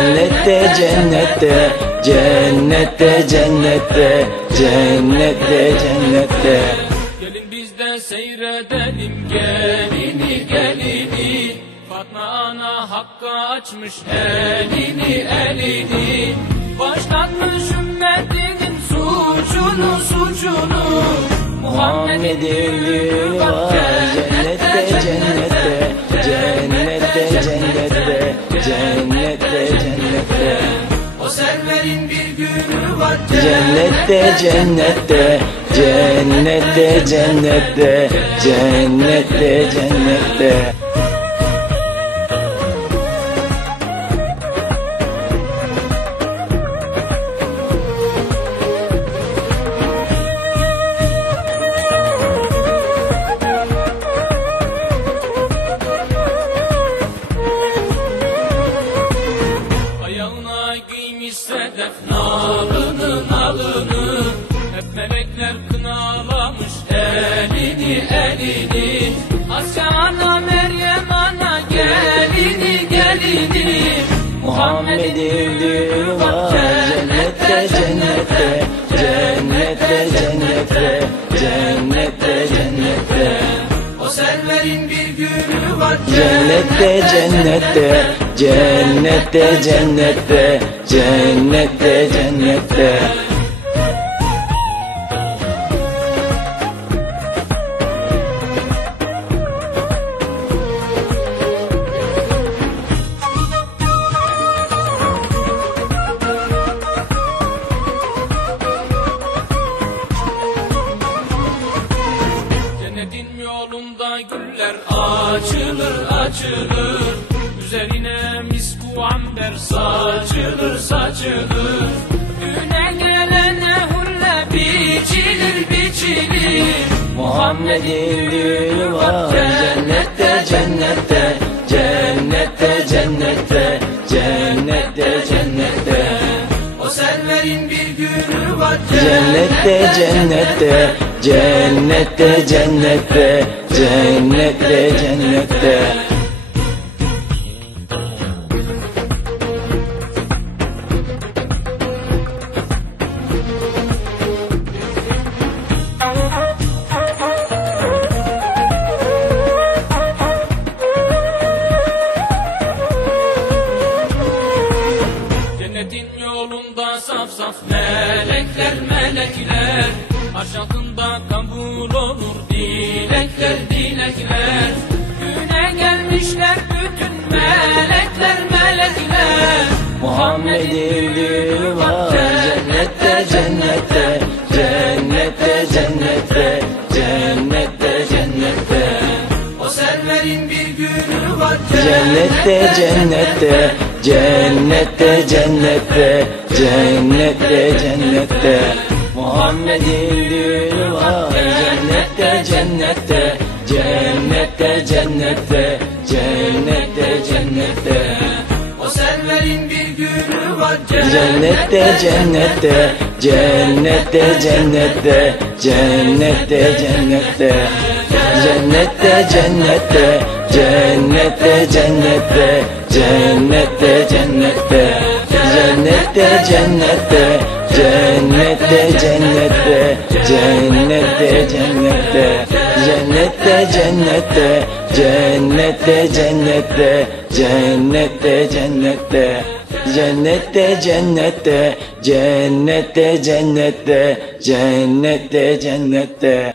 Cennette cennette Cennette cennette Cennette cennette. Gelin bizden seyredelim gelini gelini. Fatma ana hakka açmış elini elini. Başlatmış ümmeti Muhammed'in düğünü var. Cennette cennette Cennette cennette Cennette cennette O serverin bir günü var. Cennette cennette Cennette cennette Cennette cennette Muhammed'in düğünü var Cennette cennette Cennette cennette Cennette cennette. O serverin bir günü var Cennette cennette Cennette cennette Cennette cennette Cennetin yolunda güller açılır açılır. Üzerine misku amber saçılır saçılır. Düğüne gelene hulle biçilir biçilir. Muhammed'in düğünü var Cennette cennette. Cennette cennette Cennette cennette. O serverin bir günü var Cennette. cennette Cennette cennette Cennette cennette. Cennetin yolunda saf saf melekler melekler Aşağında kabul olur dilekler dilekler. Düğüne gelmişler bütün melekler melekler. Muhammed'in düğünü var Cennette cennette. Cennette cennette Cennette cennette. O serverin bir günü var Cennette. cennette. Cennette cennette. Cennette cennette Muhammed'in düğünü var. Cennette cennette Cennette cennette Cennette cennette. O serverin bir günü var. Cennette cennette Cennette cennette Cennette cennette. Cennette cennette Cennette cennette Cennette cennette. Cennette cennette Cennette cennette cennette cennette Cennette cennette cennette cennette Cennette cennette Cennette cennette Cennette cennette Cennette cennette